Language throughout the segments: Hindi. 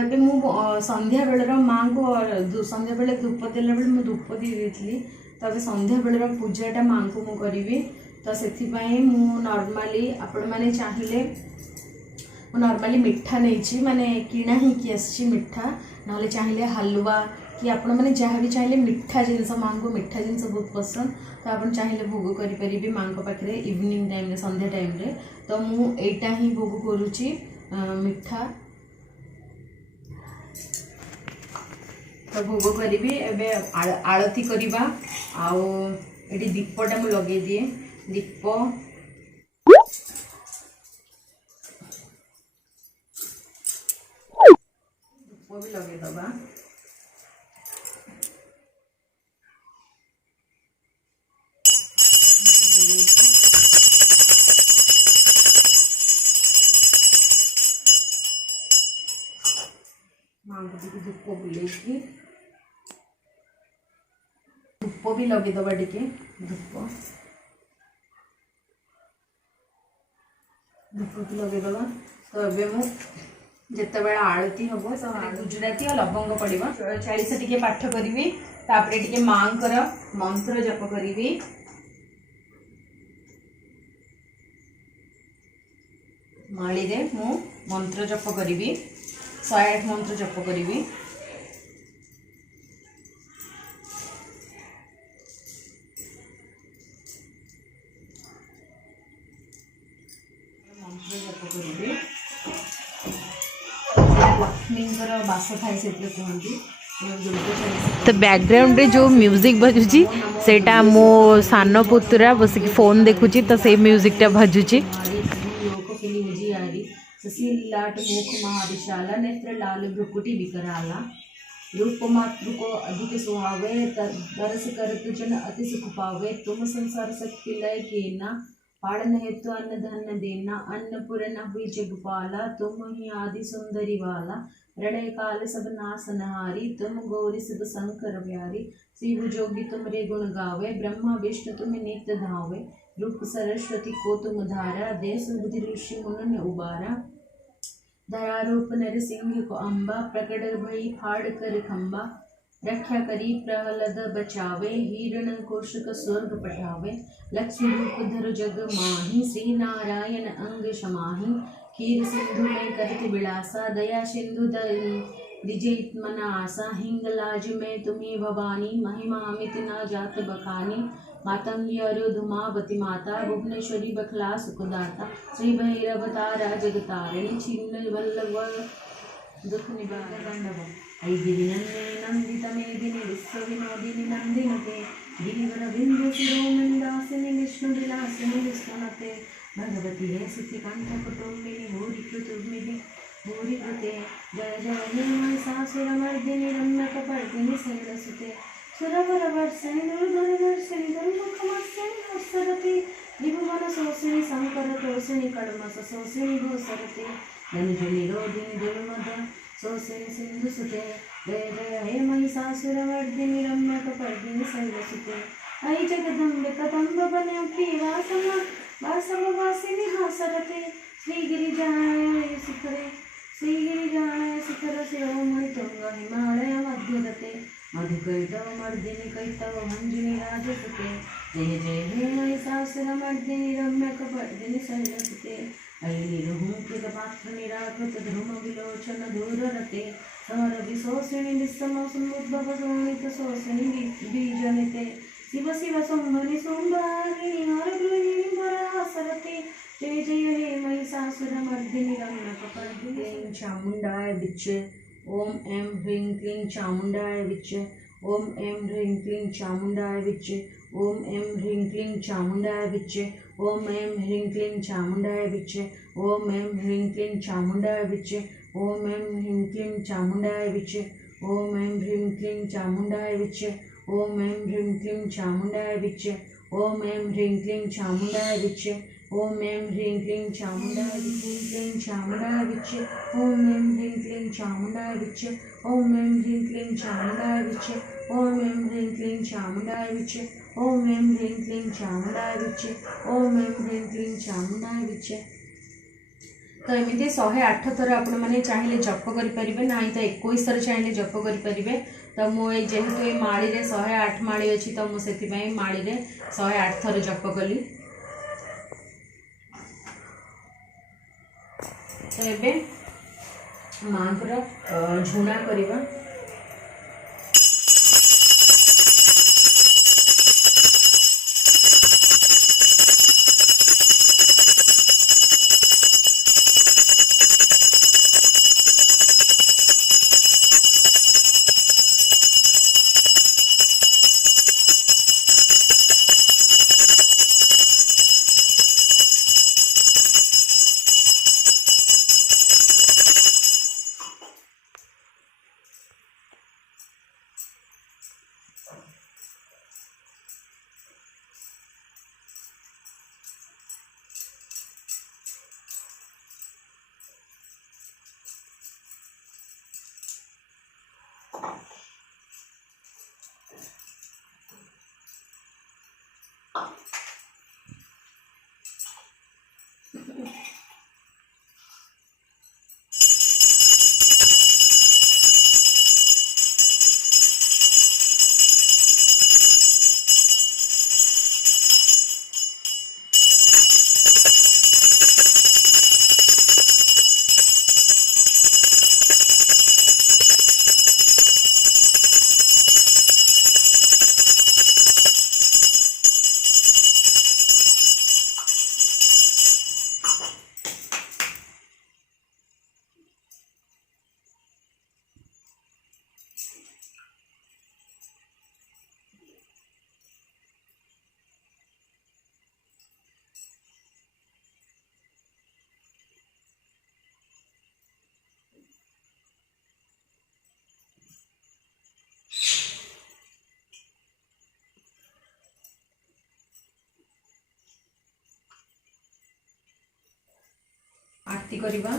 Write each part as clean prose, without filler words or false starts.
ଏବେ ମୁଁ ସନ୍ଧ୍ୟା ବେଳର ମାଙ୍କୁ ସନ୍ଧ୍ୟା ବେଳେ ଧୂପ ଦେଲା ବେଳେ ମୁଁ ଧୂପ ଦେଇଥିଲି। ତ ଏବେ ସନ୍ଧ୍ୟା ବେଳର ପୂଜାଟା ମାଙ୍କୁ ମୁଁ କରିବି। ତ ସେଥିପାଇଁ ମୁଁ ନର୍ମାଲି ଆପଣମାନେ ଚାହିଁଲେ ମୁଁ ନର୍ମାଲି ମିଠା ନେଇଛି, ମାନେ କିଣା ହେଇକି ଆସିଛି ମିଠା, ନହେଲେ ଚାହିଁଲେ ହାଲୁଆ कि आपण मैंने जहाँ भी चाहिए मिठा जिनस माँ को मिठा जिनस बहुत पसंद, तो आप चाहिए भोग करें माँ पाखे इवनिंग टाइम संध्या टाइम रे। तो मुझा ही भोग करुच्ची मिठा। तो भोग करी एबे आरती करवा। आउ ये दीपटा मुझे लगे दिए दीप धूप भी लगे दबा। माँ को धूप बुले धूप भी लगे दबा टिके धूप धूप भी लगे दबा। तो ये जिते बड़ा आरती हम तो गुजराती और लवंग पड़ो 40 टी पाठ करी। तापरे टिके माँ मंत्र जप करी। माली रे मु मंत्र जप करी 108 मंत्र जप करी। मंत्र जप करी लक्ष्मी बास थाए से कहती। तो बैकग्राउंड रे जो म्यूजिक बजुची सेटा मो सान पुतरा बसिक फोन देखुची, तो से म्यूजिक टा बजुची। लाट मुख महाविशाला नेत्र लाल भ्रुकुटी विकराला रूप मातृ को अधिक सुहावे दरस करत जन अति सुख पावे। तुम संसार शक्ति लय केना पाड़न हेतु अन्न धन देना अन्नपूर्ण हुई जगपाला। तुम ही आदि सुंदरी वाला रणय काल सब नासनहारी। तुम गौरी शिव शंकर प्यारी शिव जोगी तुमरे गुण गावे। ब्रह्मा विष्णु तुम्हें नित्य धावे रूप सरस्वती को तुम धारा। देश बुद्धि ऋषि मुन उबारा दयारूप नर सिंह को अम्बा। प्रकट भई फाड़ कर खंबा रक्षा करी प्रहलाद बचावे। हिरण कोशक स्वर्ग पठावे लक्ष्मी रूप धर जग माही। श्री नारायण अंग समाही खीर सिंधु में करति विलासा। दया सिंधु दिजित मनासा हिंगलाज में तुम्हें भवानी। महिमा अमित न जात बखानी मातंगी अरुधुमावती माता। भुवनेश्वरी बखला सुखदाता श्री भैरव तारा जगतारिणी। छिन्न वल्लभ दुख निवारण गिरिनंदिनी नंदित मेदिनी विश्व विनोदिनी नंदिनते। गिरिवर बिंदु शिरोमणि दासिनी विष्णु विलासिनी विष्णुनते। भगवती हे सिद्धिकांत कुटुंबिनी भूरि कृतुर्मिनी भूरि कृते। जय जय हे महिषासुरमर्दिनी रम्यकपर्दिनी शैलसुते। सुरवरवर्षिणि दुर्धरवर्षिणि दुर्मुखमर्षिणि हर्षरते। त्रिभुवन शोषिणि शंकर तोषिणि कल्मष शोषिणि भूसरते। धनुजनिरोधिनि दुर्मद शोषिणि सिन्धुसुते। जय जय हे महिषासुरमर्दिनि रम्यकपर्दिनि शैलसुते। अयि जगदम्बे कदम्बवने वासववासिनि हासरते। श्रीगिरिजाय शिखरे शिरोमणि तुंग हिमालय मध्यदते। मधुकैटवमर्दिनि कैटवभञ्जिनि राजसुते। जय जय हे महिषासुरमर्दिनि रम्यकपर्दिनि शैलसुते। अयि निरुहुंकृतपात्र निराकृत ध्रुम विलोचन दूररते। समरविशोषिणि विश्वमसमुद्भव शोणित शोषिणि बीजनिते। शिव शिव शुंभनि शुंभारिणि हरगृहिणि परासरते। जय जय हे महिषासुरमर्दिनि रम्यकपर्दिनि चामुंडाय विच्चे। ओम ऐं ह्रीं क्लीं चामुंडाय विच्चे। ओम ऐं ह्रीं क्लीं चामुंडाय विच्चे। ओम ऐं ह्रीं क्लीं चामुंडाय विच्चे। ओम ऐं ह्रीं क्लीं चामुंडाय विच्चे। ओम ऐं ह्रीं क्लीं चामुंडाय विच्चे। ओम ऐं ह्रीं क्लीं चामुंडाय विच्चे। ओम ऐं ह्रीं क्लीं चामुंडाय विच्चे। ओम ऐं ह्रीं क्लीं चामुंडाय विच्चे। ओम ऐं ह्रीं क्लीं चामुंडाय विच्चे। ओम ऐं ह्रीं क्लीं चामुंडाय विच्चे। ओम ऐं ह्रीं क्लीं चामुंडाय विच्चे। ओम ऐं ह्रीं क्लीं चामुंडाय विच्चे। ओम ऐं ह्रीं क्लीं चामुंडाय विच्चे। ओम ऐं ह्रीं क्लीं चामुंडाय विच्चे। ओम ऐं ह्रीं क्लीं चामुंडाय विच्चे। तो एमती 108 थर आपण मैंने चाहिए जप करें ना तो 21 थर चाहिए जप करें। तो मुझे जेहेतु ये माड़ी रे 108 माड़ी अच्छी तो मुझे माड़ी रे 108 थर जप कली। तो ये माँ झुणा करवा। आरती करवा।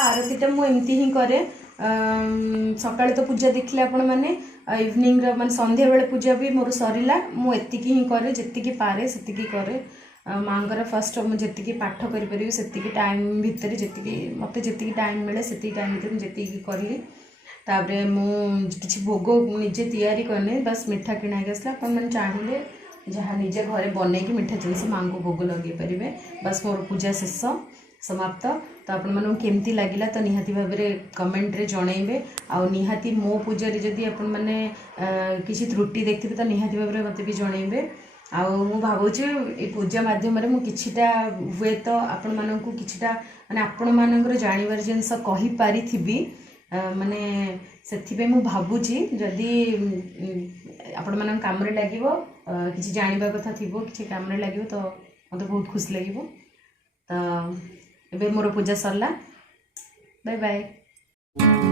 आरतीटा मुझे ही कै सका तो पूजा देखिले आपण मैंने इवनिंग मैंने संध्या बेले पूजा भी मोर सरला मुझे ही कै जी पारे से कै माँगर फर्स्ट मुझे पाठ करी से टाइम भितर जी मत जी टाइम मिले से टाइम भितर जी करी तापरे मु किसी भोग निजे तैयारी करनी बस मिठा किणा के आसला अपन मैंने चाहिए जहाँ निजे घरे बनई कि मिठा जिनस माँ को भोग लगे पारे बस मोर पूजा शेष समाप्त तो आपण मानू केमती लगिला तो निहाती भाव में कमेंट रे जनइबे आ निहाती मो पूजा रे जदी आपण माने किसी त्रुटि देखथिबे तो निहाती भाव में मते भी जनइबे आ मु भाबुचे ए पूजा माध्यम रे मु किछिटा हुए तो आपण मानू किछिटा माने आपण मानकर जानिबार जिनस कहि पारि थिबी माने सेथिबे मु भाबुची जदी आपण मानन काम रे लागिवो किछि जानिबा कथा थिबो किछि काम रे लागिवो तो मते बहुत खुश लागिवो तो एबे मोर पूजा सरला बाय बाय।